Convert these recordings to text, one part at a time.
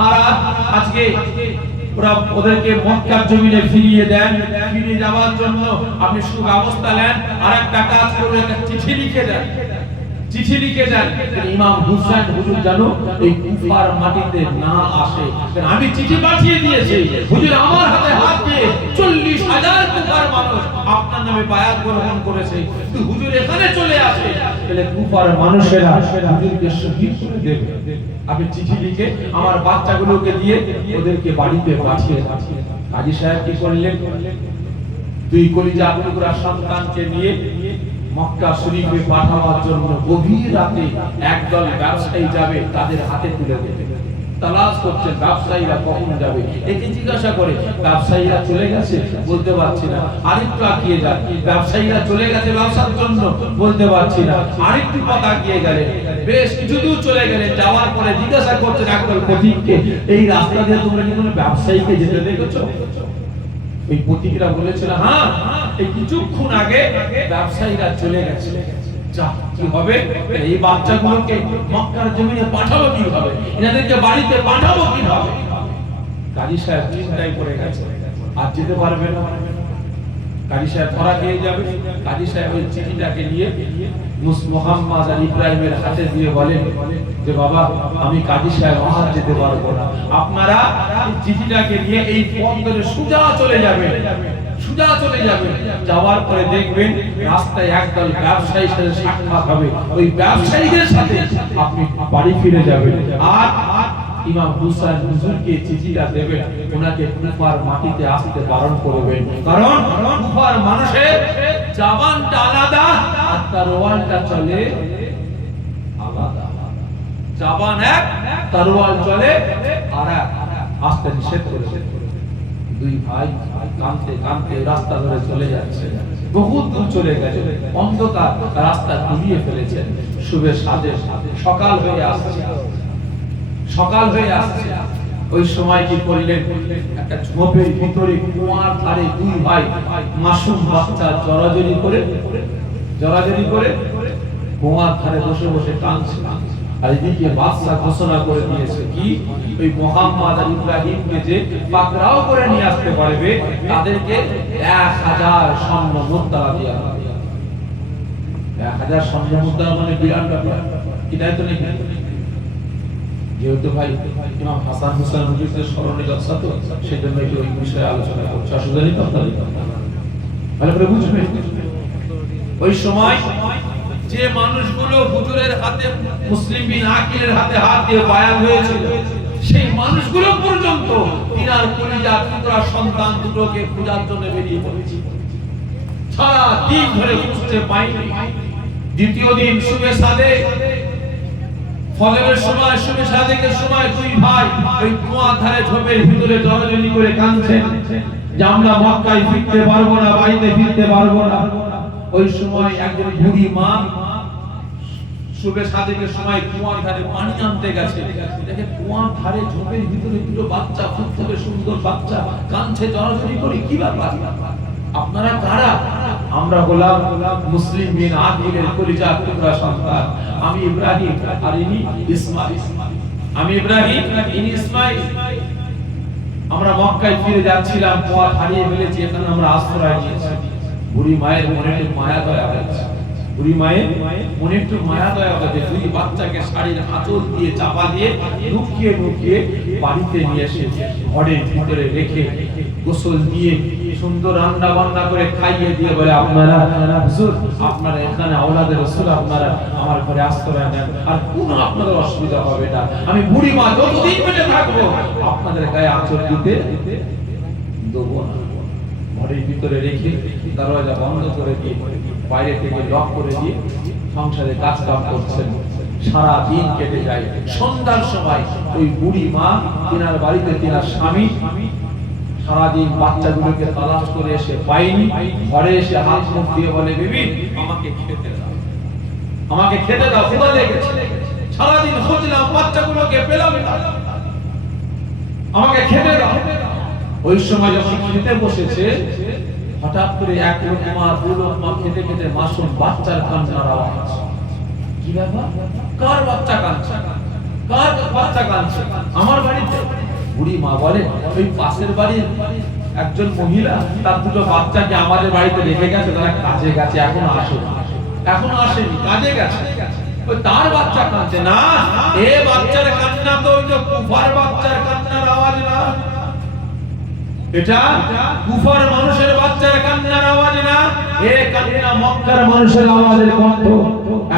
হারা আজকে ওরা ওদেরকে মক্কার জমিনে ফিরিয়ে দেন। ফিরে যাওয়ার জন্য আপনি শুধু ব্যবস্থা নেন, আর একটা কাজ করে একটা চিঠি লিখে দেন। চিঠি লিখে দেন ইমাম হুসাইন হুজুর জানো এই কুফার মাটিতে না আসে। আমি চিঠি পাঠিয়ে দিয়েছি হুজুর, আমার হাতে হাত দিয়ে 40,000 কুফার মানুষ আপনার নামে বায়াত গ্রহণ করেছে, কিন্তু হুজুর এখানে চলে আসে, তাহলে কুফার মানুষেরা হুজুরকে শহীদ করে দেবে। আপনি চিঠি লিখে আমার বাচ্চাগুলোকে দিয়ে ওদেরকে বাড়িতে পাঠিয়ে। কাজী সাহেব কি করলেন? দুই কলিজা টুকরা সন্তানকে নিয়ে মক্কা শরীফে পাঠানোর জন্য গভীর রাতে একদল ব্যবসায়ী যাবে, তাদের হাতে তুলে দেবে। তালাশ করছেন ব্যবসায়ীরা কখন যাবে। একে জিজ্ঞাসা করে ব্যবসায়ীরা চলে গেছে, বলতে পারছি না। আরেকটু আগিয়ে যান, ব্যবসায়ীরা চলে গেছে ব্যবসার জন্য, বলতে পারছি না। আরেকটু পথ আগিয়ে গেলেন, বেশ কিছু দূর চলে গেলেন। যাওয়ার পরে জিজ্ঞাসা করছেন একদল পথিককে, এই রাস্তা দিয়ে তোমরা কি কোনো ব্যবসায়ীকে যেতে দেখেছো? ওই পথিকরা বলেছিল, হ্যাঁ, এই কিছুক্ষণ আগে ব্যবসায়ীরা চলে গেছে। যা কি হবে, এই বাচ্চাগুলোকে মক্কার জমিনে পাঠাবো কিভাবে, এনাদেরকে বাড়িতে পাঠাবো কিভাবে? কাজী সাহেব চিন্তায় পড়ে গেছে, আর যেতে পারবে না। কাজী সাহেব ধরা খেয়ে যাবে। কাজী সাহেব ওই চিঠিটাকে নিয়ে মুহাম্মদ আর ইব্রাহিমের হাতে দিয়ে বলেন যে বাবা, আমি কাজী সাহেব আর যেতে পারবো না, আপনারা চিঠিটাকে নিয়ে এই পথ ধরে সোজা চলে যাবেন, সোজা চলে যাবেন। যাওয়ার পরে দেখবেন রাস্তায় একদল ব্যবসায়ীর সাথে সাক্ষাৎ হবে, ওই ব্যবসায়ীদের সাথে আপনি বাড়ি ফিরে যাবেন। আর ইমাম হুসাইন হুজুরকে চিঠিটা দেবেন, ওনাকে কুফার মাটিতে আসতে বারণ করবেন, কারণ কুফার মানুষের জবানটা আলাদা আর তরোয়ালটা চলে আলাদা। জবান এক, তরোয়াল চলে আরেক। আসতে নিষেধ করেছে। দুই ভাই কাঁদতে কাঁদতে রাস্তা ধরে চলে যাচ্ছে, বহুত দূর চলে গেছে, অন্ধকার রাস্তা ঘুরিয়ে ফেলেছেন। শুভে সাজে সকাল হয়ে আসছে, সকাল হয়ে আসছে। ওই সময় কি করলেন, একটা ঝোপের ভিতরে কুয়ার ধারে দুই ভাই মাসুম বাচ্চা জড়াজড়ি করে কুয়ার ধারে বসে বসে কাঁদছে। আর এদিকে বাদশা ঘোষণা করে দিয়েছে কি, ওই মুহাম্মদ আর ইব্রাহিমকে যে পাকড়াও করে নিয়ে আসতে পারবে তাদেরকে 1000 স্বর্ণ মুদ্রা দেওয়া হবে। 1000 স্বর্ণ মুদ্রা মানে বিরাট ব্যাপার, এটাই তো নাকি। যেহেতু ভাই ইমাম হাসান হুসাইন হুজুরের স্মরণে জলসা, তো সেজন্য একটু ওই বিষয়ে আলোচনা করছি। অসুবিধা নেই তো আপনাদের? ভালো করে বুঝবেন। ওই সময় যে মানুষগুলো হুজুরের হাতে, মুসলিম বিন আকিলের হাতে হাত দিয়ে বায়াত হয়েছিল, সেই মানুষগুলো পর্যন্ত তিনার কলিজার টুকরা সন্তান দুটোকে খোঁজার জন্য বেরিয়ে পড়েছে। সারা দিন ধরে খুঁজতে পাইনি। দ্বিতীয় দিন শুভে সাদে, ফজরের সময়, শুভে সাদেকের সময় দুই ভাই ওই কুয়ার ধারে ঝোপের ভিতরে জড়াজড়ি করে কাঁদছেন যে আমরা মক্কায় ফিরতে পারবো না, বাড়িতে ফিরতে পারবো না। ওই সময় একজন বুড়ি মা শুভে সাদেকের সময় কুয়ার ধারে পানি আনতে গেছে। দেখে কুয়ার ধারে ঝোপের ভিতরে দুটো বাচ্চা, খুব সুন্দর বাচ্চা কাঁদছে জড়াজড়ি করে। কি ব্যাপার, আপনারা কারা? আমরা হলাম মুসলিম বিন আকিলের কলিজার টুকরা সন্তান। আমি ইব্রাহিম আর ইনি ইসমাইল। আমি ইব্রাহিম, ইনি ইসমাইল। আমরা মক্কায় ফিরে যাচ্ছিলাম, পথ হারিয়ে ফেলেছি, এখানে আমরা আশ্রয় নিয়েছি। বুড়ি মায়ের মনে একটু মায়া দয়া হয়েছে। বুড়ি মায়ের মনে একটু মায়া দয়া হয়েছে। দুই বাচ্চাকে শাড়ির আঁচল দিয়ে চাপা দিয়ে লুকিয়ে লুকিয়ে বাড়িতে নিয়ে এসে ঘরের ভিতরে রেখে গোসল দিয়ে সুন্দর রান্না বান্না করে খাইয়ে দিয়ে বলে, আপনারা হুজুর, আপনারা এখানে আওলাদের রাসূল, আপনারা আমার ঘরে আশ্রয় নেন, আর কোনো আপনাদের অসুবিধা হবে না। আমি বুড়ি মা যতদিন বেঁচে থাকবো আপনাদের গায়ে আঁচল দিতে দেবো না। ঘরের ভিতরে রেখে দরজা বন্ধ করে দিয়ে বাইরে থেকে লক করে দিয়ে সংসারে কাজ কাম করছেন। সারা দিন কেটে যায়। সন্ধ্যার সময় ওই বুড়ি মা তিনার বাড়িতে তিনার স্বামী সারাদিন বাচ্চাগুলোকে তালাশ করে এসে পাইনি। ঘরে এসে হাত মুখ দিয়ে বলে, বিবি আমাকে খেতে দাও, আমাকে খেতে দাও, ক্ষুধা লেগেছে। সারাদিন খুঁজলাম, বাচ্চাগুলোকে পেলাম না, আমাকে খেতে দাও। ওই সময় যখন খেতে বসেছে, হঠাৎ করে এক লোকমা দু লোকমা খেতে খেতে মাসুম বাচ্চার কান্নার আওয়াজ। কি ব্যাপার, কার বাচ্চা কাঁদছে, কার বাচ্চা কাঁদছে? আমার বাড়িতে বুড়ি মা বলে ওই পাশের বাড়ির একজন মহিলা তার দুটো বাচ্চাকে আমাদের বাড়িতে রেখে গেছে, তারা কাজে গেছে, এখনো আসেনি, কাজে গেছে। ওই তার বাচ্চা কাঁদছে না, এ বাচ্চার কান্না তো ওই যে কুফার বাচ্চার কান্নার আওয়াজ না, এটা কুফার মানুষের বাচ্চার কান্নার আওয়াজ না, এ কান্না মক্কার মানুষের আওয়াজের কণ্ঠ।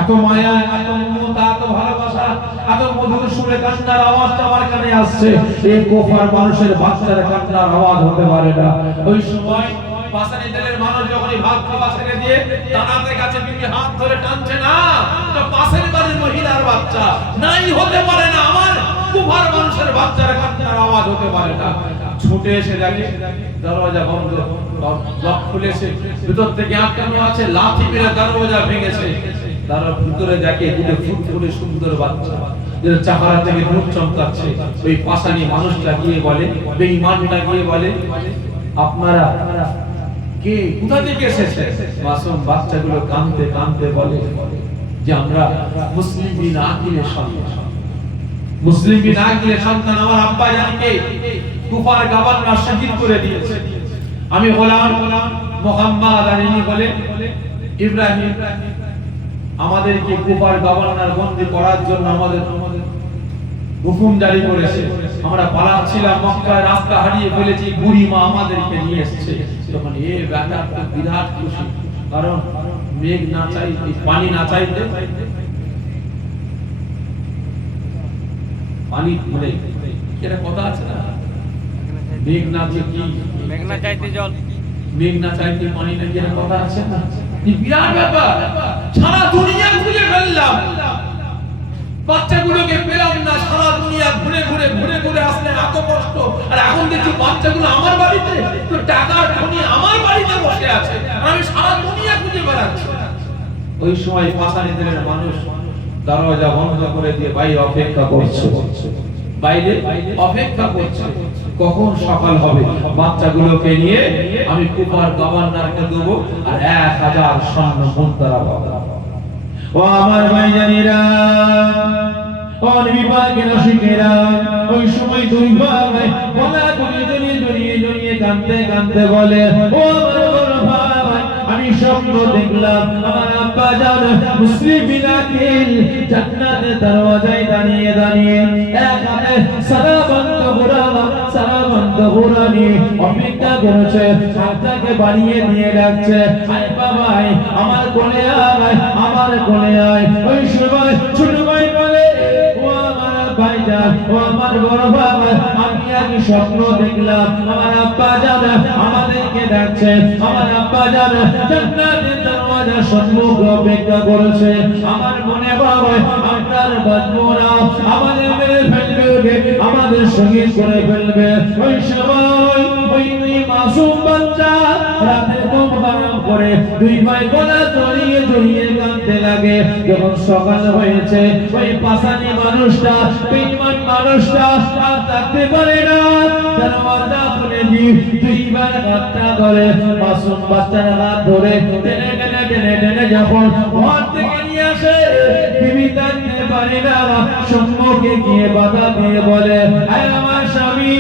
এত মায়া, এত মমতা, এত ভালোবাসা, এত মধুর সুরে কান্নার আওয়াজটা আমার কানে আসছে, এই কুফার মানুষের বাচ্চার কান্নার আওয়াজ হতে পারে না। ওই সময় পাশানি দলের মানুষ যখনই ভাত খাওয়া ছেড়ে দিয়ে দানাতে কাছে বিবি হাত ধরে টানছে, না এটা পাশের বাড়ির মহিলার বাচ্চা, নাই হতে পারে না, আমার কুফার মানুষের বাচ্চার কান্নার আওয়াজ হতে পারে না। ছুটে এসে দেখে দরজা বন্ধ, লক খুলেছে, ভিতর থেকে আটকানো আছে, লাঠি মেরে দরজা ভেঙেছে। তার ভিতরে দেখে দুটো ফুটফুটে সুন্দর বাচ্চা, যেটা চাহারা থেকে মুখ চমকাচ্ছে। ওই পাশানি মানুষটা গিয়ে বলে, বেঈমানটা গিয়ে বলে, আপনারা কে, কোথা থেকে এসেছে? মাসুম বাচ্চাগুলো কাঁদতে কাঁদতে বলে যে আমরা মুসলিম বিন আকিলের সন্তান, মুসলিম বিন আকিলের সন্তান, আমার আব্বা জানকে কুফার গভর্নর শহীদ করে দিয়েছে। আমি গোলাম মুহাম্মদ আলী বলে ইব্রাহিম আমাদেরকে কুফার গভর্নর বন্দী করার জন্য আমাদের হুকুম জারি করেছে, আমরা পালাচ্ছিলাম, মক্কায় রাস্তা হারিয়ে ফেলেছি, বুড়ি মা আমাদেরকে নিয়ে এসেছে। তখন এ বেটা তো বিরাট খুশি, কারণ মেঘ না চাইতে, পানি না চাইতে পানি মানে এটা কথা আছে না, মেঘ না চাইতে কি, মেঘ না চাইতে জল, মেঘ না চাইতে পানি না, এটা কথা আছে না। এই বিরাট ব্যাপার, সারা দুনিয়া খুঁজে ফেললাম, বাচ্চাগুলোকে পেলাম না, সারা দুনিয়া ঘুরে ঘুরে ঘুরে ঘুরে আসলে এত কষ্ট, আর এখন দেখছি বাচ্চাগুলো আমার বাড়িতে, তো টাকার ধনী আমার বাড়িতে বসে আছে, আর আমি সারা দুনিয়া খুঁজে বেড়াচ্ছি। ওই সময় পাশানি দিলের মানুষ দরজা বন্ধ করে দিয়ে বাইরে অপেক্ষা করছে, বাইরে অপেক্ষা করছে কখন সকাল হবে, বাচ্চাগুলোকে নিয়ে আমি কুফার গভর্নরকে দেব আর 1000 স্বর্ণ মুদ্রা পাবো। ও আমার ভাইজানেরা, ও নবী পাকের আশিকেরা, ওই সময় দুই ভাই গলা জড়িয়ে কাঁদতে কাঁদতে বলে, ও আমার বড় ভাই, আমি স্বপ্ন দেখলাম আমার আব্বা জান মুসলিম বিন আকিল জান্নাতের দরওয়াজায় দাঁড়িয়ে দাঁড়িয়ে এক হাতে সালাবন্ত ঘোড়া নিয়ে অপেক্ষা করেছে, হাতটাকে বাড়িয়ে দিয়ে ডাকছে, আয় বাবাই আমার কোলে আয়, আমার কোলে আয়। ওই সময় ছোট ভাই বলে, ও আমার ভাইজান, ও আমার বড় বাবা, আমি আগে স্বপ্ন দেখলাম আমার আব্বা জান আমাদেরকে ডাকছে, আমার আব্বা জান জান্নাতের দরওয়াজার সম্মুখে অপেক্ষা করেছে, আমার মনে বাবা আপনার বাঁচবো না, আমাদের মেরে ফেলবে, আমাদের শহীদ করে ফেলবে। ওই সময় ওই দুই মাসুম বাচ্চা রাতে ঘুম হারাম করে দুই ভাই গলা জড়িয়ে কাঁদতে লাগে। যখন সকাল হয়েছে, ওই পাশানি মানুষটা, বেঈমান মানুষটা আর থাকতে পারে না, দরওয়াজা খুলে দিয়ে দুই ভাই হাতটা ধরে মাসুম বাচ্চার হাত ধরে টেনে টেনে টেনে টেনে যখন ঘর থেকে নিয়ে আসে, বিবি থাকতে পারে না, সম্মুখে গিয়ে বাধা দিয়ে বলে, আয় আমার স্বামী,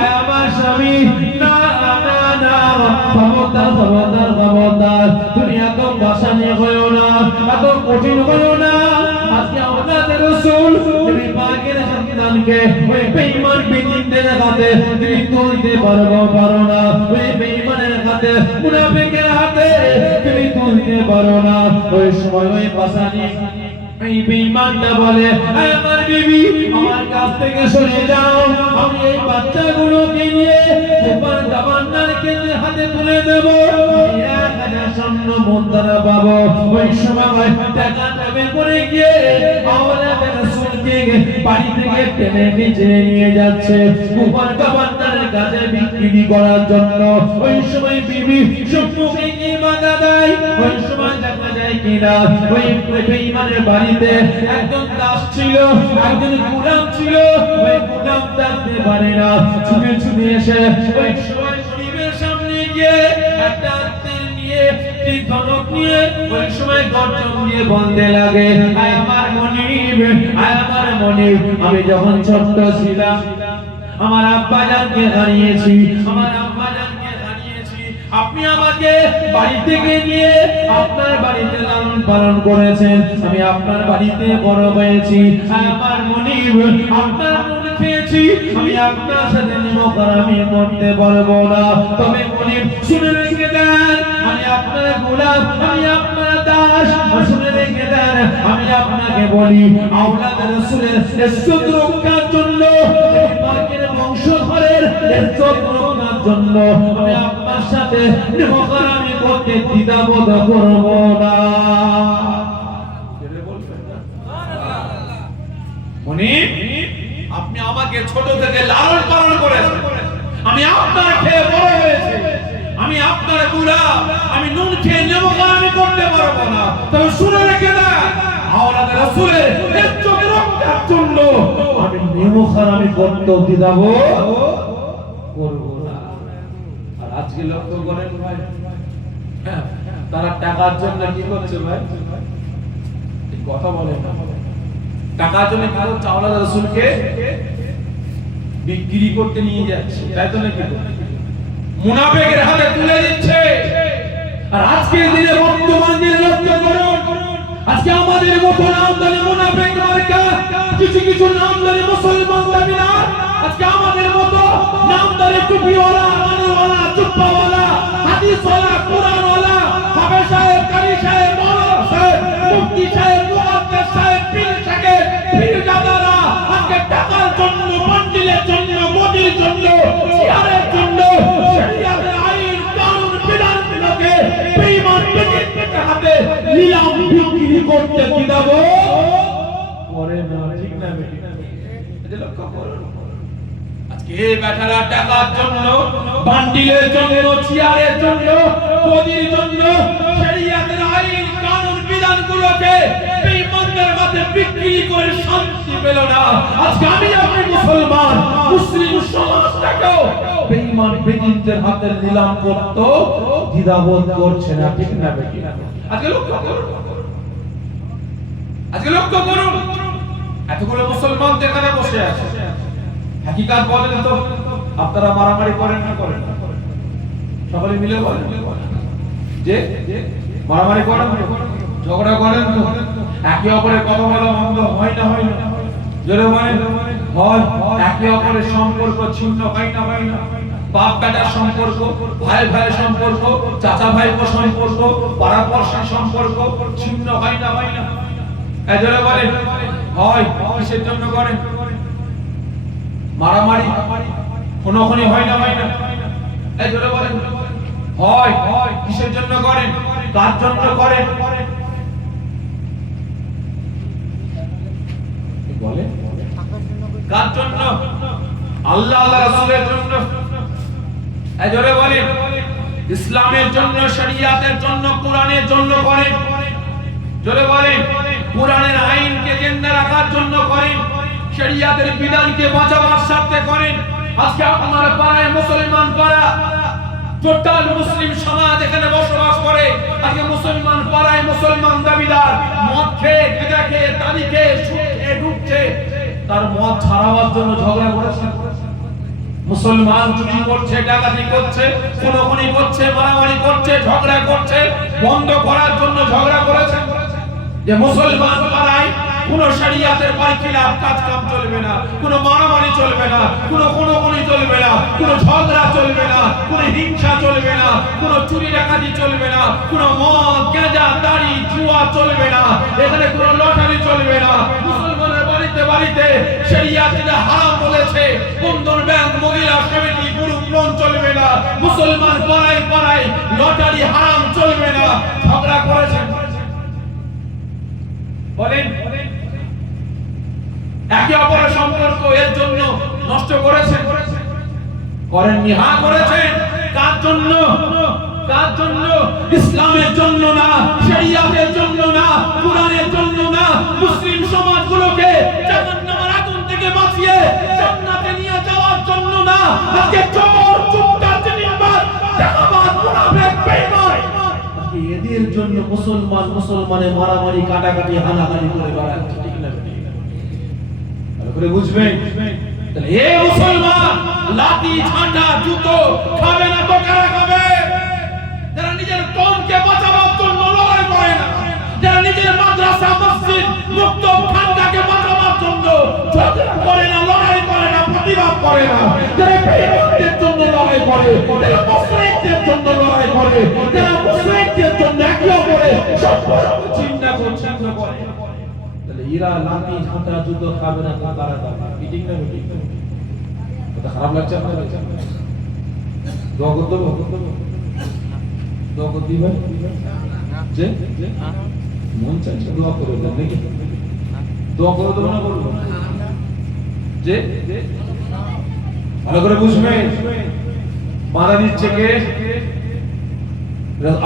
আয় আমার স্বামী, না না না, খবরদার, তুমি এত বাসানি হয়েও না, এত কঠিন হয়েও না। আজকে আমাদের রাসূল নবী পাকের সন্তানকে ওই বেঈমান বিজিনদের হাতে তুমি তুলতে পারো না, ওই বেঈমানের হাতে, মুনাফিকের হাতে তুমি তুলতে পারো না। ওই সময় ওই বাসানি এই বেঈমানটা বলে, আমার বিবি আমার কাছ থেকে সরে যাও, আমি এই বাচ্চাগুলোকে নিয়ে কুফার গভর্নরকে হাতে তুলে দেব, 1000 স্বর্ণ মুদ্রা পাবো। ওই সময় টাকা বের করে গিয়ে আওলাদের রাসূলকে বাড়ি থেকে টেনে নিচে নিয়ে যাচ্ছে কুফার গভর্নরের কাছে বিক্রি করার জন্য। ওই সময় বিবি সম্মুখে গিয়ে বাধা দেয়। ওই সময় দেখা যায় কিনা ওই বেঈমানের বাড়িতে একজন দাস ছিল, একজন গোলাম ছিল, ওই গোলাম থাকতে পারে না, ছুটে ছুটে এসে ওই সময় গরিবের সামনে গিয়ে একটা তীর নিয়ে, তীর ধনুক নিয়ে ওই সময় গর্জন দিয়ে বলতে লাগে, আয় আমার মনিব, আয় আমার মনিব, আমি যখন ছোট্ট ছিলাম আমার আব্বা জানকে হারিয়েছি, আমার আম্মা জানকে হারিয়েছি। আপনি আমাকে বাড়ি থেকে নিয়ে আপনার বাড়িতে লালন পালন করেছেন, আমি আপনার বাড়িতে বড় হয়েছি। আমার মনিব আপনার নুন খেয়েছি, আমি আপনার সাথে নিমকরামি করতে পারবো না। তবে মনিব শুনে রেখে দেন, আমি আপনার গোলাম, আমি আপনার দাস। শুনে রেখে দেন, আমি আপনাকে বলি আওলাদ রাসূলের ইজ্জত রক্ষার জন্য, পাকের বংশধরের ইজ্জত রক্ষার জন্য আমি আপনার সাথে নিমকরামি করতে দ্বিধাবোধ করব না। মনিব, আপনি আমাকে ছোট থেকে লালন পালন করেছেন, আমি আপনার খেয়ে বড় হয়েছি, আমি আপনার গোলাম, আমি নুন খেয়ে নিমকরামি করতে পারবো না। তবে শুনে রেখে দেন, আওলাদ রাসূলের ইজ্জত রক্ষার জন্য আমি নিমকরামি করতে দ্বিধাবোধ করব না। আর আজকে লক্ষ্য করেন ভাই, তারা টাকার জন্য কি করছে ভাই? কথা বলেন না, টাকার জন্য কি করছে? আওলাদ রাসূলকে বিক্রি করতে নিয়ে যাচ্ছে, তাই তো নাকি? মুনাফিকের হাতে তুলে দিচ্ছে। আর আজকের দিনে বর্তমান দিনে লক্ষ্য করুন, আজকে আমাদের মতো নামদারি মুনাফিক মার্কা কিছু কিছু নামদারি মুসলমান দাবিদার, আজকে আমাদের মতো নামদারি টুপিওয়ালা, মানিওয়ালা, চুপ্পাওয়ালা, হাদিসওয়ালা, কোরআনওয়ালা, হাফেজ সাহেব, কারি সাহেব, মাওলানা সাহেব, মুফতি সাহেব, মুহাদ্দিস সাহেব, পীর সাহেব, পীরজাদারা আজকে টাকার জন্য, বান্ডিলের জন্য, মোদির জন্য, চেয়ারের জন্য শরিয়াতের আইন কানুন বিধানগুলোকে বেঈমান ব্যক্তিদের হাতে নিলাম বিক্রি করতে দিদাবো করে না। ঠিক না বেটি? এটা লক্ষ্য করুন, আজকে এই বেটারা টাকার জন্য, বান্ডিলের জন্য, চেয়ারের জন্য, মোদির জন্য শরিয়াতের আইন কানুন বিধানগুলোকে বেঈমানদের হাতে বিক্রি করে শান্তি পেল না। আজকে আমি আপনি মুসলমান, মুসলিম সমাজটাকেও বেঈমান বেদিনদের হাতে নিলাম করতে দ্বিধাবোধ করছে না। ঠিক না বেটি? আজকে লক্ষ্য করুন, আজকে লক্ষ্য করুন, এতগুলো মুসলমান এখানে বসে আছে, হাকিকাত বলেন তো, আপনারা মারামারি করেন না? করেন না? সকলে মিলে বলেন যে মারামারি করেন, ঝগড়া করেন তো? একে অপরের কথা বলা বন্ধ হয় না? হয় না? জোরে বলেন হয়। একে অপরের সম্পর্ক ছিন্ন হয় না? হয় না? বাপ বেটার সম্পর্ক, ভাই ভাইয়ের সম্পর্ক, চাচা ভাইপো সম্পর্ক, পাড়া পড়শির সম্পর্ক ছিন্ন হয় না? হয় না? জোরে বলেন হয়। কিসের জন্য করেন? মারামারি খুনোখুনি হয় না? হয় না? জোরে বলেন হয়। কিসের জন্য করেন? কার জন্য করেন? বলে কার জন্য? আল্লাহ আল্লাহ রাসূলের জন্য। জোরে বলেন ইসলামের জন্য, শরিয়াতের জন্য, কোরআনের জন্য করেন। জোরে বলেন কোরআনের আইনকে জিন্দা রাখার জন্য করেন, শরিয়াতের বিধানকে বাঁচাবার স্বার্থে করেন। আজকে আপনার পাড়ায় মুসলমান পাড়া, টোটাল মুসলিম সমাজ এখানে বসবাস করে। আজকে মুসলমান পাড়ায় মুসলমান দাবিদার মদ খেয়ে, গাঁজা খেয়ে, তালি খেয়ে, সুদ খেয়ে ঢুকছে, তার মদ ছাড়াবার জন্য ঝগড়া করেছে। মুসলমান চুরি করছে, ডাকাতি করছে, খুনোখুনি করছে, মারামারি করছে, ঝগড়া করছে, বন্ধ করার জন্য ঝগড়া করেছে। যে মুসলমান পাড়ায় কোন শরিয়াতের বাইখিলাফ কাজ কাম চলবে না, কোন মারামারি চলবে না, কোন খুনোখুনি চলবে না, কোন ঝগড়া চলবে না, কোন হিংসা চলবে না, কোন চুরি ডাকাতি চলবে না, কোন মদ, গাঁজা, তাড়ি, জুয়া চলবে না, এখানে কোন লটারি চলবে না। মুসলমানের বাড়িতে বাড়িতে শরিয়াত যেটা হারাম বলেছে, বন্ধন ব্যাংক, মহিলা সমিতি, গ্রুপ লোন চলবে না। মুসলমান পাড়ায় পাড়ায় লটারি হারাম চলবে না। ঝগড়া করেছেন বলেন, একে অপরের সম্পর্ক এর জন্য নষ্ট করেছেন, করেননি? হ্যাঁ করেছেন। কার জন্য? কার জন্য? ইসলামের জন্য না, শরিয়াতের জন্য না, কোরআনের জন্য না, মুসলিম সমাজগুলোকে জাহান্নামের আগুন থেকে বাঁচিয়ে জান্নাতে নিয়ে যাওয়ার জন্য না। আজকে চোর, চুপচাপ, জিন্দাবাদ, টাকাবাজ, মুনাফিক, বেঈমান, আজকে এদের জন্য মুসলমান মুসলমানের মারামারি, কাটাকাটি, হানাহানি করে বেড়াচ্ছে। ঠিক না? ভালো করে বুঝবেন। তাহলে এ মুসলমান, লাঠি ঝাঁটা জুতো খাবে না তো কারা খাবে? যারা নিজের কওমকে বাঁচাবার জন্য লড়াই করে না, যারা নিজের মাদ্রাসা মসজিদ মুক্ত খানকাকে বাঁচাবার জন্য ঝগড়া করে না, লড়াই করে না, প্রতিবাদ করে না, যারা বেঈমানদের জন্য লড়াই করে, যারা মুশরিকদের জন্য লড়াই করে, যারা মুশরিকদের জন্য একে অপরের সম্পর্ক চিন্তা করে, তাহলে এরা লাঠি ঝাঁটা জুতো খাবে না তো কারা খাবে? ঠিক না ঠিক? এটা খারাপ লাগছে আপনার? দোয়া করতে হবে, দোয়া করতে হবে যে মন চাইছে দোয়া করে দেন নাকি? দোয়া করে দেবো না বলবো যে ভালো করে বুঝবে বাধা দিচ্ছে কে?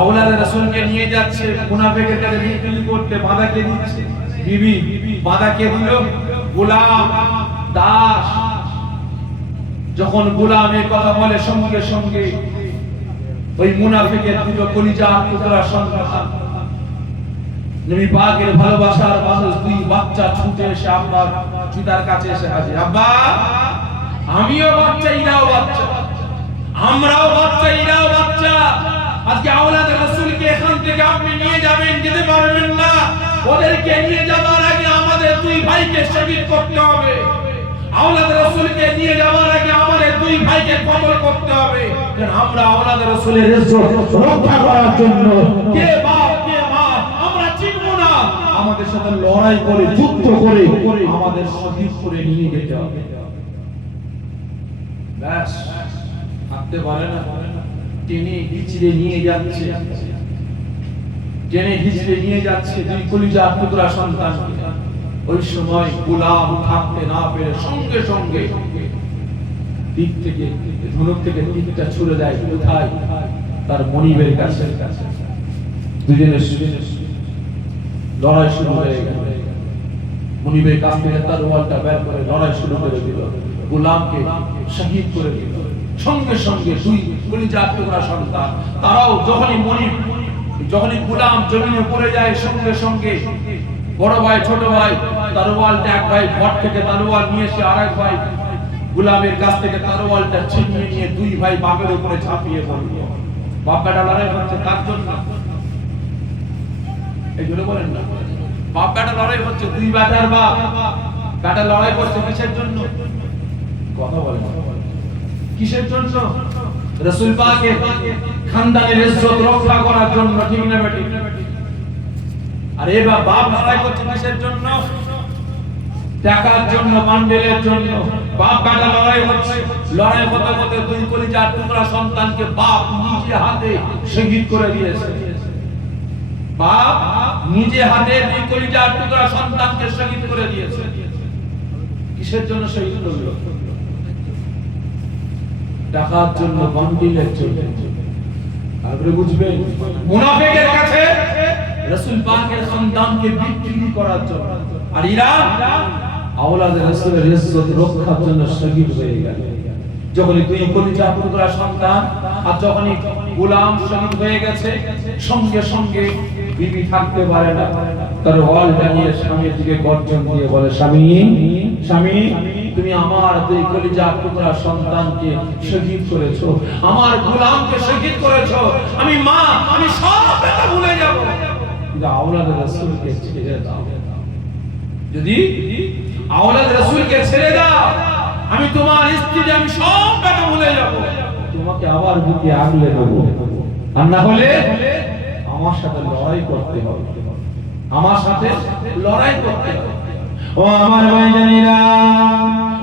আওলাদে রাসূলকে নিয়ে যাচ্ছে মুনাফিকের কাছে বিক্রি করতে, বাধা কে দিচ্ছে? বিবি। বাধা কে দিল? গোলাম, দাস। যখন গোলামের কথা বলে সঙ্গে সঙ্গে ওই মুনাফিকের দুটো কলিজা টুকরা সন্তান নবী পাকের ভালোবাসার মানুষ দুই বাচ্চা ছুটে এসে আব্বার পিতার কাছে এসে হাজির। আব্বা, আমিও বাচ্চা, ইরাও বাচ্চা, আমরাও বাচ্চা, ইরাও বাচ্চা। আজকে আওলাদে রাসূলকে এখান থেকে আপনি নিয়ে যাবেন, যেতে পারবেন না। ওদেরকে নিয়ে যাবার আগে আমাদের দুই ভাইকে শহীদ করতে হবে। আওলাদে রাসূলকে নিয়ে যাবার আগে আমাদের দুই ভাইকে কতল করতে হবে, কারণ আমরা আওলাদে রাসূলের ইজ্জত রক্ষা করার জন্য কে বাপ কে মা আমরা চিনব না। আমাদের সাথে লড়াই করে, যুদ্ধ করে আমাদের শহীদ করে নিয়ে যেতে হবে। ব্যাস, থাকতে পারে না, টেনে হিচড়ে নিয়ে যাচ্ছে, টেনে হিচড়ে নিয়ে যাচ্ছে দুই কলিজা টুকরা সন্তানকে। ওই সময় গোলাম থাকতে না পেরে সঙ্গে সঙ্গে দিক থেকে, ধনুক থেকে তীরটা ছুড়ে দেয় কোথায়? তার মনিবের কাছে। দুজনের লড়াই শুরু হয়ে গেল। মনিবের কাছ থেকে তরোয়ালটা বের করে লড়াই শুরু করে দিল, গোলামকে শহীদ করে দিল। সঙ্গে সঙ্গে দুই কলিজা টুকরা সন্তান তারাও যখনই গোলাম জমিনে পড়ে যায়, সঙ্গে সঙ্গে বড় ভাই ছোট ভাই তরোয়ালটা, এক ভাই ঘর থেকে তরোয়াল নিয়ে এসে আরেক ভাই গোলামের কাছ থেকে তরোয়ালটা ছিনিয়ে নিয়ে দুই ভাই বাপের উপরে ঝাঁপিয়ে পড়ল। বাপ বেটা লড়াই হচ্ছে তার জন্য, এইগুলো বলেন না, বাপ বেটা লড়াই হচ্ছে, দুই বেটার বাপ বেটা লড়াই করছে কিসের জন্য? কথা বলেন কিসের জন্য? রাসূল পাকের খানদানের ইজ্জত রক্ষা করার জন্য, ঠিক না বেটি? আর এবার বাপ লড়াই করছে কিসের জন্য? টাকার জন্য, বান্ডেলের জন্য। বাপ বেটা লড়াই হচ্ছে, লড়াই হতে হতে দুই কলিজার টুকরা সন্তানকে বাপ নিজে হাতে শহীদ করে দিয়েছে। বাপ নিজে হাতে দুই কলিজার টুকরা সন্তানকে শহীদ করে দিয়েছে। কিসের জন্য শহীদ করলো? টাকার জন্য, বান্ডেলের জন্য। আপনি বুঝবেন, মুনাফিকের কাছে রাসূল পাকের খানদানকে বিক্রি করার জন্য। আর এরা আওলাদে রাসূলের ইজ্জত রক্ষার জন্য শহীদ হয়ে গেল। যখনই দুই কলিজা টুকরা সন্তান আর যখনই গোলাম শহীদ হয়ে গেছে, সঙ্গে সঙ্গে বিবি থাকতে পারে না, তার ওয়ালটা নিয়ে স্বামীর দিকে গর্জন দিয়ে বলে, স্বামী, স্বামী, তুমি আমার দুই কলিজা টুকরা সন্তানকে শহীদ করেছো, আমার গোলামকে শহীদ করেছো। আমি মা, আমি সব কথা ভুলে যাব, কিন্তু আওলাদে রাসূলকে ছেড়ে দাও। যদি আওলাদে রাসূলকে ছেড়ে দাও, আমি তোমার স্ত্রী, আমি সব কথা ভুলে যাব, তোমাকে আবার বুকে আগলে নেব। আর না হলে আমার সাথে লড়াই করতে হবে, আমার সাথে লড়াই করতে হবে। ও আমার ভাইজানেরা,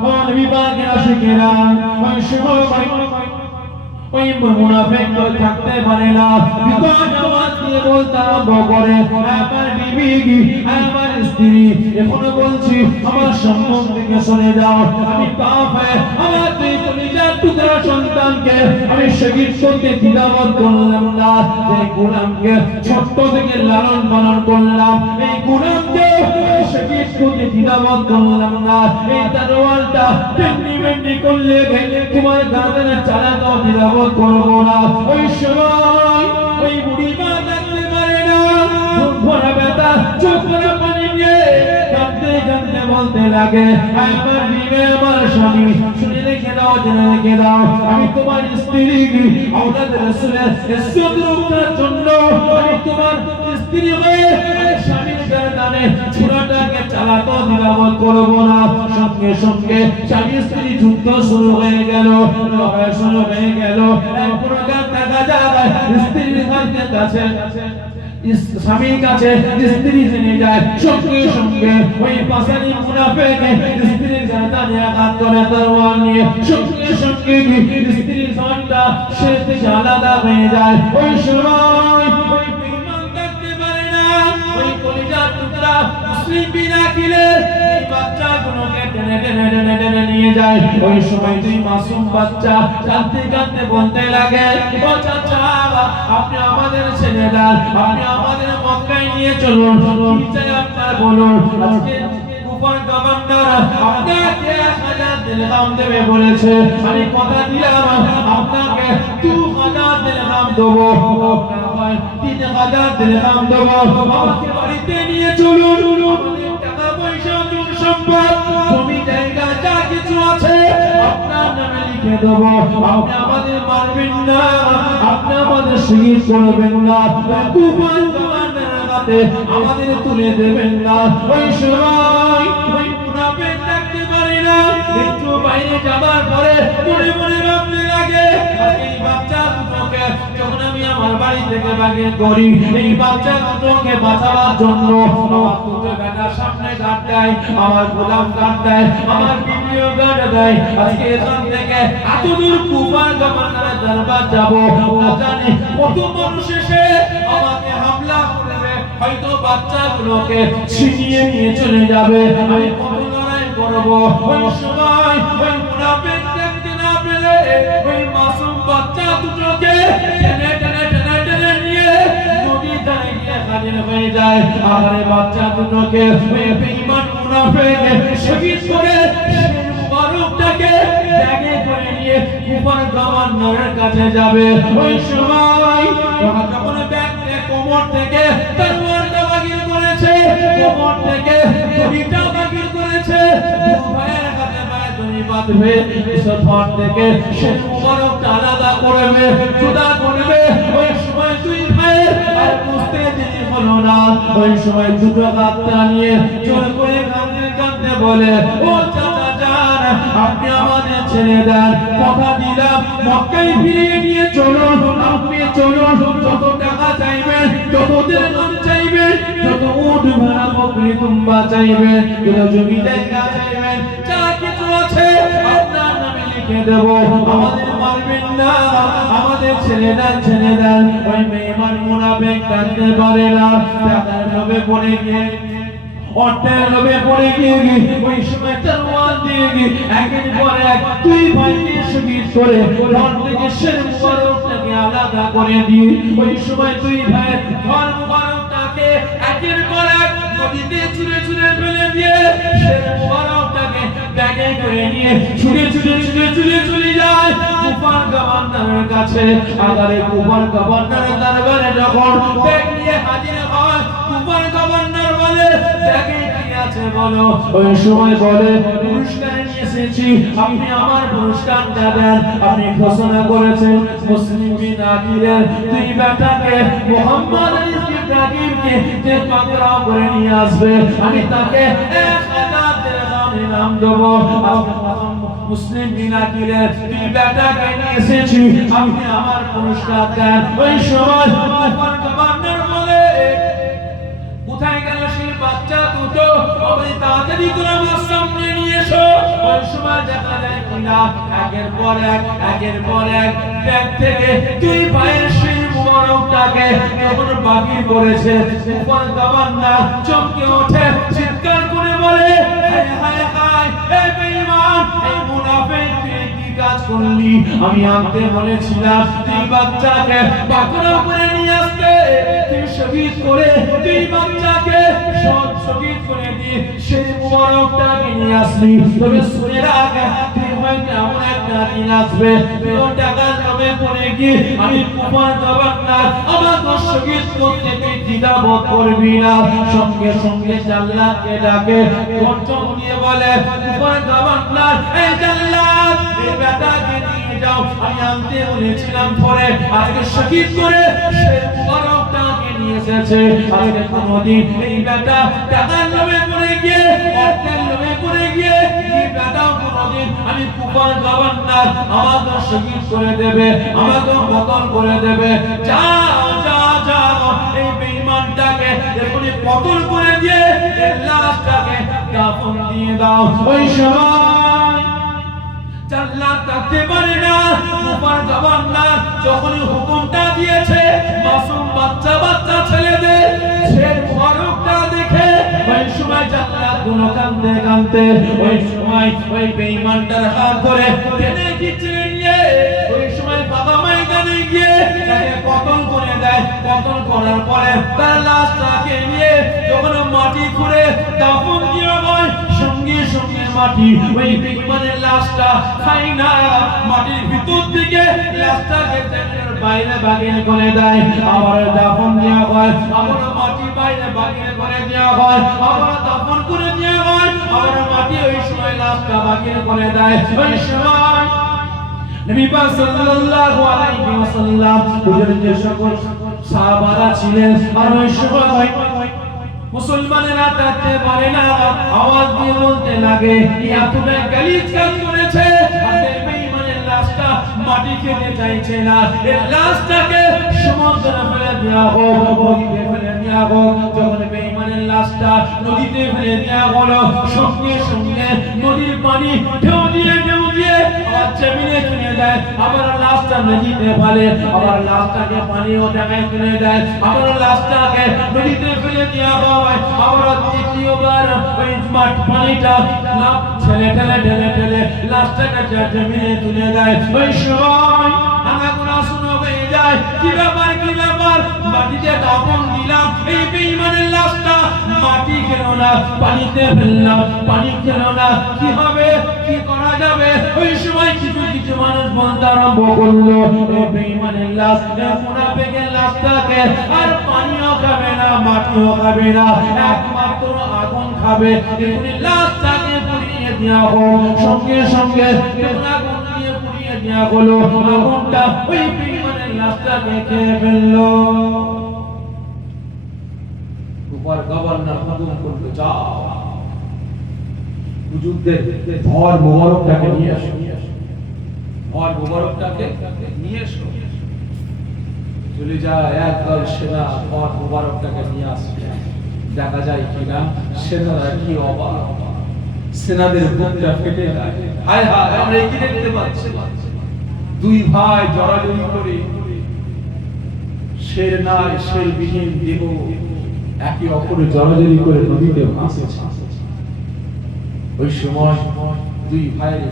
ও নবী পাকের আশিকেরা, ওই সময় ওই মুনাফিক তো থাকতে পারে না, বিকট আওয়াজ দিয়ে বলতে আরম্ভ করে, আমার বিবি, আমার স্ত্রী, এখনো বলছি আমার সম্মুখ থেকে সরে যাও। আমি পাপ হয়ে আমার দুই কলিজার টুকরা সন্তানকে আমি শহীদ করতে দ্বিধাবোধ করলাম না। এই গোলামকে ছোট্ট থেকে লালন পালন করলাম, এই গোলামকে শহীদ করতে দ্বিধাবোধ করলাম না। এই তরোয়ালটা টেন্ডি মেন্ডি করলে তোমার গার্ডেনে চালাতেও দ্বিধাবোধ করবো না। ওই সময় ওই বুড়ি মা থাকতে পারে না, ভরা ব্যথা, চোখ ভরা পানি নিয়ে কাঁদতে কাঁদতে বলতে লাগে, আমার বিবে, আমার স্বামী, শুনে রেখে দাও জেনে রেখে দাও আমি তোমার স্ত্রী আওলাদ রাসূলের ইজ্জত রক্ষার জন্য আমি তোমার স্ত্রী হয়ে স্বামীর গর্দানে ছুরাটাকে চালাতে দ্বিধাবোধ করব না। সঙ্গে সঙ্গে স্বামী স্ত্রী যুদ্ধ শুরু হয়ে গেল, লড়াই শুরু হয়ে গেল। এক প্রকার দেখা যায় স্ত্রীর কাছে স্বামীর কাছে স্ত্রী জেনে যায়, সঙ্গে সঙ্গে ওই পাশানি মুনাফিক স্ত্রীর গর্দানে আঘাত করে তরোয়ার নিয়ে সঙ্গে সঙ্গে স্ত্রীর জানটা সে থেকে আলাদা হয়ে যায়। ওই সময় ওই বেঈমান দেখতে পারে না, ওই কলিজার টুকরা মুসলিম বিনা কিলে এই বাচ্চাগুলোকে টেনে টেনে টেনে টেনে নিয়ে যায়। ওই সময় দুই মাসুম বাচ্চা কাঁদতে কাঁদতে বলতে লাগে, ও চাচা আপনি আমাদের ছেড়ে দেন, আপনি আমাদের মক্কায় নিয়ে চলুন, কি চাই আপনার বলুন। আজকে কুফার গভর্নর আপনাকে 1000 দিরহাম দেবে বলেছে, আমি কথা দিলাম আপনাকে 2000 দিরহাম দেবো, আপনার হয় 3000 দিরহাম দেবো। আমাকে বাড়িতে নিয়ে চলুন, আমাদের টাকা পয়সা জমি সম্পদ জমি জায়গা যা কিছু আছে আপনার নামে লিখে দেবো। আপনি আমাদের মারবেন না, আপনি আমাদের শহীদ করবেন না, কুফার গভর্নরের হাতে আমাদের তুলে দেবেন না। ওই সময় ওই মুনাফিক দেখতে পারে না, একটু বাইরে যাবার পরে মনে মনে ভাবতে লাগে এই বাচ্চা দুটোকে যখন আমি আমার বাড়ি থেকে বাগের করি, এই বাচ্চা দুটোকে বাঁচাবার জন্য আমার দুটো বেটা সামনে গার্ড দেয়, আমার গোলাম গার্ড দেয়, আমার বিবিও গার্ড দেয়। আজকে এখান থেকে এত দূর কুফার গভর্নরের দরবার যাবো, না জানি কত মানুষ এসে আমাকে হামলা করবে, হয়তো বাচ্চাগুলোকে ছিনিয়ে নিয়ে চলে যাবে, আমি কত লড়াই করব। ওই সময় ওই মুনাফিক দেখতে না পেলে ওই মাসুম বাচ্চা দুটোকে টেনে টেনে টেনে টেনে নিয়ে নদী ধারে গিয়ে হাজির হয়ে যায়। আর এই বাচ্চা দুটোকে ওই বেঈমান মুনাফিক শহীদ করে সেই মুবারকটাকে ব্যাগে করে নিয়ে কুফার গভর্নরের কাছে যাবে। ওই সময় যখন ব্যাগকে কোমর থেকে তরবারটা বাগির করেছে, কোমর থেকে দড়িটা বাগির করেছে, দুই ভাইয়ের হাতে পায়ে দড়ি বাঁধবে, সফর থেকে সেই মুবারকটা আলাদা করবে, জুদা করবে। ওই সময় দুই ভাইয়ের আর বুঝতে দেরি হলো না। ওই সময় দুটো হাতটা নিয়ে জোর করে কাঁদতে কাঁদতে বলে, ও চাচা জান আপনি আমাদের ছেড়ে দেন, কথা দিলাম মক্কায় ফিরিয়ে নিয়ে চলুন, আপনি চলুন, যত টাকা চাইবেন, যত দিরহাম চাইবেন, যত উট ভেড়া বকরি দুম্বা চাইবেন, যত জমি জায়গা চাইবেন, যা কিছু আছে আপনার নামে লিখে দেব, আমাদের মারবেন না, আমাদের ছেড়ে দেন, ছেড়ে দেন। ওই বেঈমান মুনাফিক কাঁদতে পারে না, টাকার লোভে পড়ে গিয়ে অর্থের লোভে পড়ে গিয়ে ওই সময় তরোয়ার দিয়ে একের পর এক দুই ভাইকে শহীদ করে ঘর থেকে শের মুবারকটাকে আলাদা করে দিয়ে ওই সময় দুই ভাই ঘর মুবারকটাকে একের পর এক নদীতে ছুঁড়ে ছুঁড়ে ফেলে দিয়ে শের মুবারকটাকে ব্যাগে করে নিয়ে ছুঁড়ে ছুঁড়ে ছুঁড়ে ছুঁড়ে চলে যায় কুফার গভর্নরের কাছে। আগারে কুফার গভর্নরের দরবারে যখন ব্যাগ নিয়ে হাজির হয়, কুফার গভর্নর বলে ব্যাগে কি আছে বলো। ওই সময় বলে পুরস্কার নিয়ে এসেছি, আপনি আমার পুরস্কারটা দেন। আপনি ঘোষণা করেছেন মুসলিম বিন আকিলের দুই বেটাকে মুহাম্মদ ইব্রাহিমকে যে পাকড়াও করে নিয়ে আসবে, আমি তাকে 1000 দিরহাম ইনাম দেব। মুসলিম বিন আকিলের দুই বেটাকে নিয়ে এসেছি, আপনি আমার পুরস্কার দেন। ওই সময় গভর্নর বলে কোথায় গেল সেই বাচ্চা দুটো, আপনি তাড়াতাড়ি করে আমার সামনে নিয়ে এসো। ওই সময় দেখা যায় কিনা একের পর এক ব্যাগ থেকে দুই ভাইয়ের সেই মুবারকটাকে যখন বাগির করেছে, কুফার গভর্নর চমকে ওঠে, চিৎকার করে বলে, হায় হায় হায় এই বেঈমান, এই মুনাফিক কি কাজ করলি? আমি আনতে বলেছিলাম তুই বাচ্চাকে পাকড়াও করে নিয়ে আসতে, তুই শহীদ করে তুই বাচ্চাকে শহীদ করে দিয়ে সেই মুবারকটাকে নিয়ে আসলি। তবে শুনে রাখ, তুই হয়তো এমন একটা দিন আসবে তুই টাকার লোভে পড়ে গিয়ে আমি কুফার গভর্নর আমাকে শহীদ করতে তুই দ্বিধাবোধ করবি না। সঙ্গে সঙ্গে জাল্লাদকে ডাকে, কণ্ঠ নিয়ে বলে, কুফার গভর্নর এই জাল্লাদ এই বেটা আনতে বলেছিলাম ধরে আজকে শহীদ করে শের মুবারকটাকে নিয়ে এসেছে। আজকে কোনদিন এই বেটা টাকার লোভে পড়ে গিয়ে, অর্থের লোভে পড়ে গিয়ে এই বেটাও কোনদিন আমি কুফার গভর্নর আমাকে শহীদ করে দেবে, আমাকে কতল করে দেবে। যাও যাও যাও, এই বেঈমানটাকে এখনই কতল করে দিয়ে এর লাশটাকে দাফন দিয়ে দাও। ওই সময় জান্নাত থাকতে পারে না। কুফার গভর্নর যখন হুকুমটা দিয়েছে মাসুম বাচ্চা বাচ্চা ছেলেদের শের মুবারকটা দেখে ওই সময় জান্নাত গুলো কাঁদতে কাঁদতে ওই সময় ওই বেঈমানটার হাত ধরে টেনে খিচে নিয়ে ওই সময় বাবা ময়দানে গিয়ে তাকে কতল করে দেয়। কতল করার পরে তার লাশটাকে নিয়ে যখন মাটি খুঁড়ে দাফন দেওয়া হয়, সঙ্গে সঙ্গে মাটি ওই বেঈমানের লাশটা খায় না, মাটির ভিতর থেকে লাশটাকে টেনে বাইরে বাগিয়ে করে দেয়। আবার দাফন দেওয়া হয়, আবার মাটি বাইরে বাগিয়ে করে দেওয়া হয়, আবার দাফন করে দেওয়া হয়, আবার মাটি ওই সময় লাশটা বাগিয়ে করে দেয়। ওই সময় নবী পাক সাল্লাল্লাহু আলাইহি ওয়াসাল্লাম হুজুরের যে সকল সাহাবারা ছিলেন আর ওই সময় মুসলমানেরা থাকতে পারে না, আওয়াজ দিয়ে বলতে লাগে এতটাই গালিজ কাজ করেছে, আজকে বেঈমানের লাশটা মাটি খেতে চাইছে না, এর লাশটাকে সমুদ্রে ফেলে দেওয়া হোক, নদীতে ফেলে দেওয়া হোক। যখন বেঈমানের লাশটা নদীতে ফেলে দেওয়া হলো, সঙ্গে সঙ্গে নদীর পানি ঢেউ দিয়ে আবার জমিনে ফেলে দেয়, আবার লাশটা নদীতে ফেলে, আবার লাশটাকে পানিও জায়গায় ফেলে দেয়, আবার লাশটাকে নদীতে ফেলে দেওয়া হয়, আবার দ্বিতীয়বার ওই পানিটা ঠেলে ঠেলে ঠেলে ঠেলে লাশটাকে জমিনে তুলে দেয়। ওই সময় আনাগোনা শুনো হয়ে যায়, কি ব্যাপার কি ব্যাপার, মাটিতে দাফন দিলাম, এই বেঈমানের লাশটা মাটি খেলো না, পানিতে ফেললাম, পানি খেলো না, কি হবে, কি করা যাবে? ওই সময় কিছু কিছু মানুষ বলতে আরম্ভ করলো, এই বেঈমানের লাশ, মুনাফিকের লাশটাকে আর পানিও খাবে না, মাটিও খাবে না, একমাত্র আগুন খাবে। এখনই লাশটাকে পুড়িয়ে দেওয়া হোক। সঙ্গে সঙ্গে আগুন দিয়ে পুড়িয়ে দেওয়া হলো, আগুনটা ওই বেঈমানের লাশটাকে খেয়ে ফেললো। কুফার গভর্নর হুকুম করলো, যাও হুজুরদের ধর মুবারকটাকে নিয়ে আসো, ধর মুবারকটাকে নিয়ে এসো। চলে যায় একদল সেনা ধর মুবারকটাকে নিয়ে আসে। দেখা যায় কিনা সেনারা কি অবাক, সেনাদের বুকটা ফেটে যায়। হায় হায়, আমরা কি দেখতে পাচ্ছি, দুই ভাই জড়াজড়ি করে শের নাই শের বিহীন দেহ একে অপরে জড়াজড়ি করে নদীতে ভাসছে। ওই সময় দুই ভাইয়ের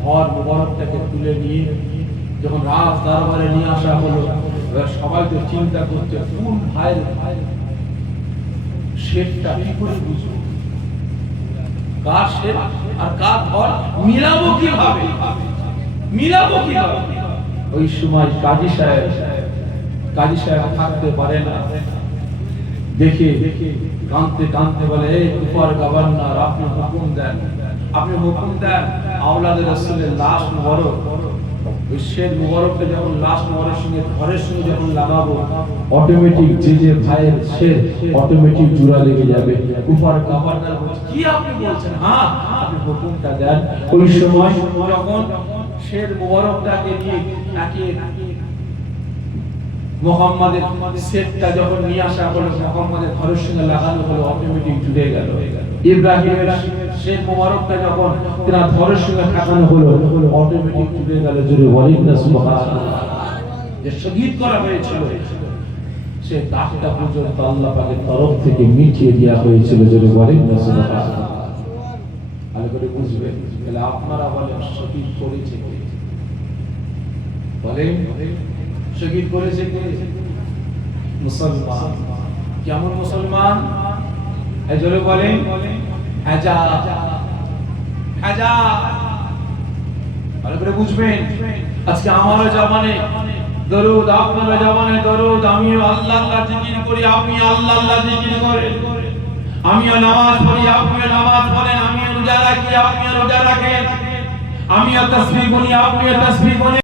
ধর মুবারকটাকে তুলে নিয়ে যখন রাজ দরবারে নিয়ে আসা হলো, সবাই তো চিন্তা করছে কোন ভাইয়ের শেরটা কি করে বুঝবো, কার শের আর কার ধর মিলাবো কিভাবে, মিলাবো কিভাবে? ওই সময় কাজী সাহেব থাকতে পারে না, দেখে কাঁদতে কাঁদতে বলে, এই কুফার গভর্নর, আপনি হুকুম দেন, আপনি হুকুম দেন আওলাদে রাসূলের লাশ মুবারক, ওই শের মুবারককে যখন লাশ মুবারকের সঙ্গে ঘরের সঙ্গে যখন লাগাবো, অটোমেটিক যে ভাইয়ের শের অটোমেটিক জোড়া লেগে যাবে। কুফার গভর্নর বলছে, কি আপনি বলছেন? হ্যাঁ, আপনি হুকুমটা দেন। ওই সময় যখন শের মুবারকটাকে নিয়ে তাকে মুহাম্মাদের সেটটা যখন নিয়ে আসা হলো, মুহাম্মাদের ঘরের সঙ্গে লাগানো হলো, অটোমেটিক জুড়ে গেল। ইব্রাহিমের শের মুবারকটা যখন তার ঘরের সঙ্গে লাগানো হলো, অটোমেটিক জুড়ে গেল। জুড়ে বলেন না সুবহানাল্লাহ। যে শহীদ করা হয়েছিল সে দাগটা পর্যন্ত আল্লাহ পাকের তরফ থেকে মিটিয়ে দেওয়া হয়েছিল। জুড়ে বলেন না সুবহানাল্লাহ। ভালো করে বুঝবেন, তাহলে আপনারা বলেন শহীদ করেছে কে? বলেন শহীদ করেছে কে? মুসলমান। কেমন মুসলমান? এজরে বলেন হাজার হাজার। ভালো করে বুঝবেন, আজকে আমারও জামানে দরুদ, আপনারও জামানে দরুদ, আমিও আল্লাহ আল্লাহ জিকির করি, আপনি আল্লাহ আল্লাহ জিকির করেন, আমিও নামাজ পড়ি, আপনিও নামাজ পড়েন, আমিও রোজা রাখি, আপনিও রোজা রাখেন, আমিও তাসবিহ করি, আপনিও তাসবিহ করেন।